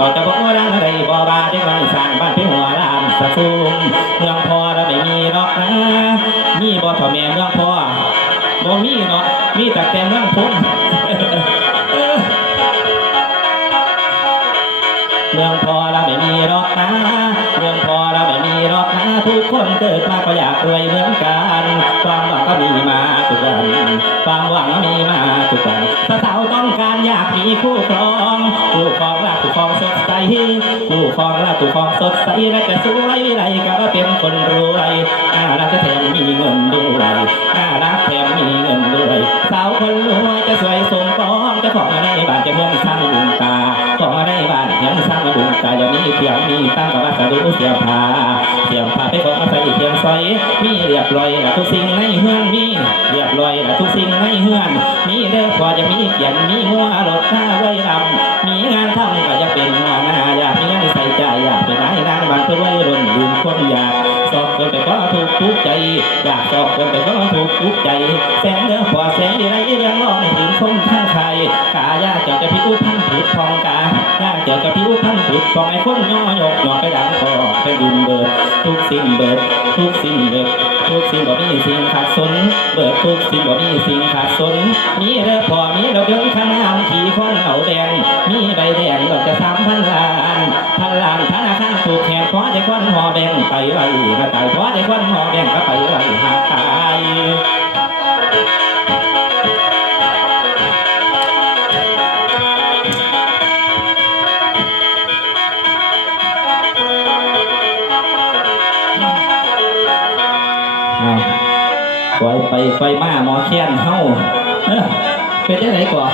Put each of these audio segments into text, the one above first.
ออกจากบ่ดังอะไรบ่บาได้ไว้สร้างบ้านเป็นหัวลานสะสูงเมืองพอแล้วไม่มีหรอกนะมีบ่พ่อแม่เมืองพอบ่มีเนาะมีแต่เมืองพุ่งเมืองพอเราไม่มีหรอกนะเมืองพอเราไม่มีหรอกนะทุกคนเกิดมาก็อยากรวยเหมือนกันความหวังก็มีมาทุกวันความหวังก็มีมาทุกวันสาวต้องการอยากมีคู่ครองคู่ครองรักคู่ครองสดใสคู่ครองรักคู่ครองสดใสและจะสวยวิไลก็เป็นคนรวยน่ารักแถมมีเงินด้วยน่ารักแถมมีเงินด้วยสาวคนรวยจะสวยสมปองจะของมาได้บ้านจะเมืองสร้างบุญตาของมาได้บ้านยังสร้างบุญตาอย่างนี้เพียงมีตั้งกับวัสดุเสียผ้าไปของมาใส่เทียมซอยมีเรียบร้อยและทุกสิ่งในเฮือนมีเรียบร้อยและทุกสิ่งในเฮือนมีเด้อพอจะมีเขียนมีหัวรถหน้าไว้รำมีงานทำก็จะเป็นหัวหน้าอยากมีเงินใส่ใจอยากเป็นนายนางบ้านเพื่อไว้รุ่นดื่มคนอยากสอบคนไปก็ทุกใจอยากสอบคนไปก็ทุกใจแสงเด้อพอแสงอะไรยังร้องถึงคงทั้งใครกายาเจ้าจะพิอุพันผุดพองกายาเจ้าจะพิอุพันผุดพองไอ้คนย่อยกย่อไปดังพอไปดินเบิดทุกสิ่งเบิดทุกสิ่งเบิดทุกสิ่งบ่มีสิ่งขาดสนเบิดทุกสิ่งบ่มีสิ่งขาดสนมีเด้อพอมีเราเดินข้างน้ำขี่คนเขาแดงมีใบแดงเราจะ3,000 ล้านธนาคารถูกแขนขอได้ควันหอแบงไปไว้มาตายขอได้ควันหอแบงก็ไปไว้หาตายปล่อยไปไฟมาหมอแค้นเฮาเป็นได้ไหนก่อน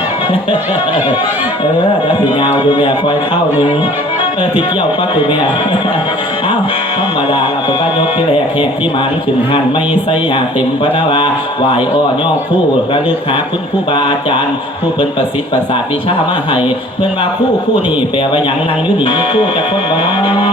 แล้วสีเงาอยู่แม่คอยเข้าหนึ่งติดเกี่ยวก็คือแม่เอ้าธรรมดาเราเป็นบ้านยกที่แรกแหกที่มันขึ้นหันไม่ใส่เต็มพระนาวาไหวอ้อย่อคู่ระลึกหาคุณผู้บาอาจารย์ผู้เพิ่นประสิทธิ์ประสาทวิชามาให้เพิ่นว่าคู่นี่แปลว่าหยังนั่งอยู่นี่คู่จะคนบ่